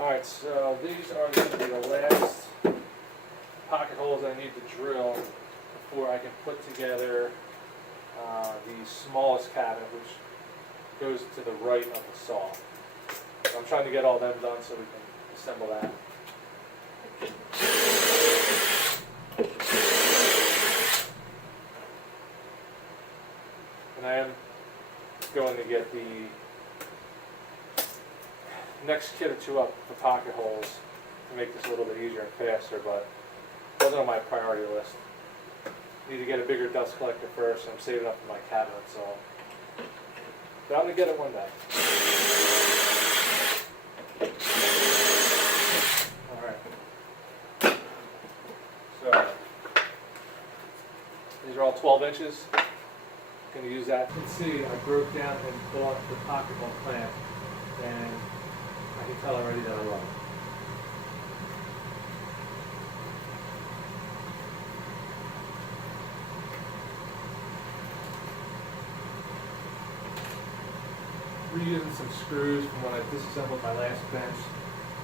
Alright, so these are going to be the last pocket holes I need to drill before I can put together the smallest cabinet, which goes to the right of the saw. So I'm trying to get all them done so we can assemble that. And I am going to get the next kit or two up for pocket holes to make this a little bit easier and faster, but it wasn't on my priority list. Need to get a bigger dust collector first, and I'm saving up for my cabinet, so. But I'm gonna get it one day. Alright. So, these are all 12 inches. Gonna use that. You can see I broke down and bought the pocket hole clamp, and I can tell already that I love it. Reusing some screws from when I disassembled my last bench.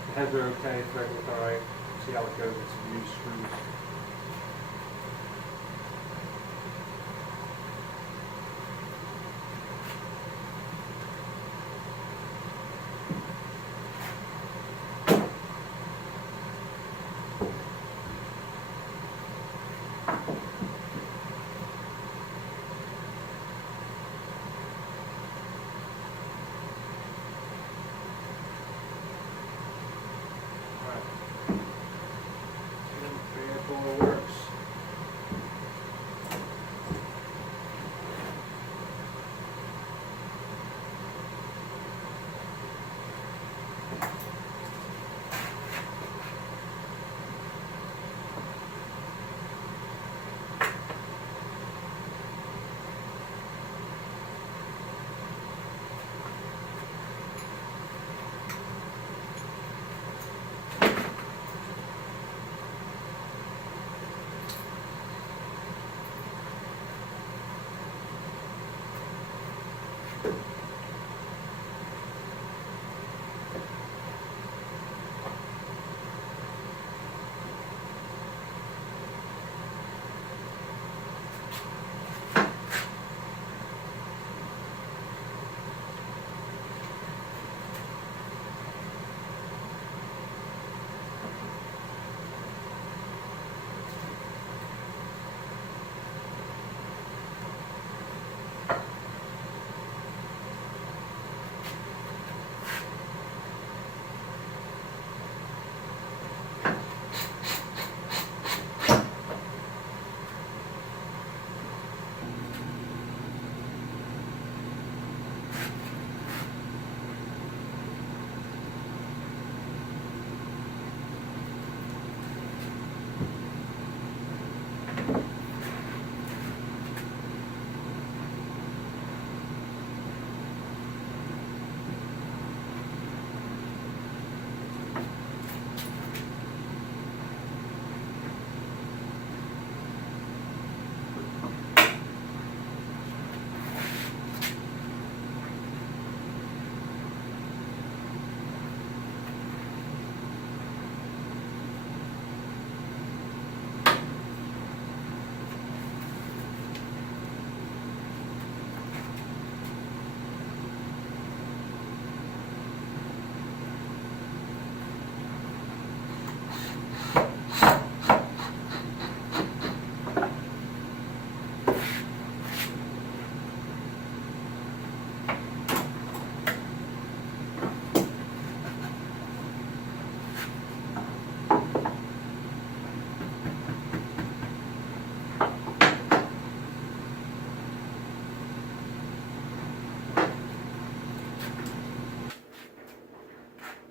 The heads are okay, thread look alright. See how it goes with some used screws. Works.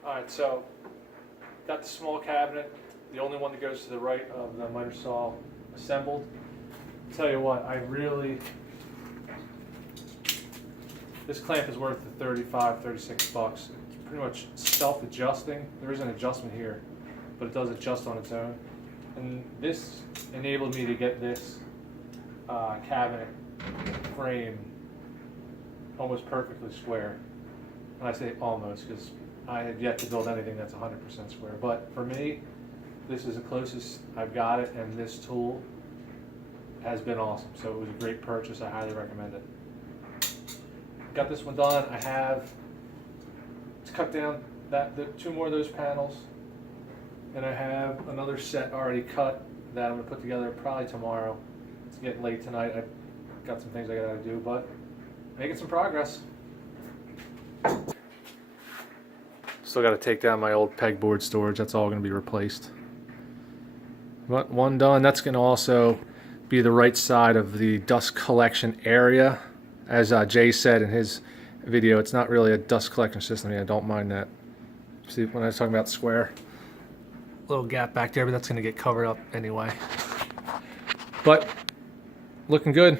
Alright, so got the small cabinet, the only one that goes to the right of the miter saw assembled. Tell you what, this clamp is worth the 35, 36 bucks. It's pretty much self-adjusting. There is an adjustment here, but it does adjust on its own. And this enabled me to get this cabinet frame almost perfectly square. And I say almost because I have yet to build anything that's 100% square. But for me, this is the closest I've got it, and this tool has been awesome. So it was a great purchase. I highly recommend it. Got this one done. I have cut down the two more of those panels, and I have another set already cut that I'm going to put together probably tomorrow. It's getting late tonight. I've got some things I got to do, but making some progress. Still got to take down my old pegboard storage. That's all going to be replaced. But one done. That's going to also be the right side of the dust collection area. As Jay said in his video, it's not really a dust collection system. Yeah, don't mind that. See, when I was talking about the square, little gap back there, but that's going to get covered up anyway. But looking good.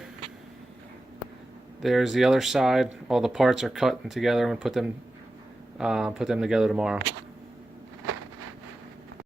There's the other side. All the parts are cut together. I'm going to put them together tomorrow.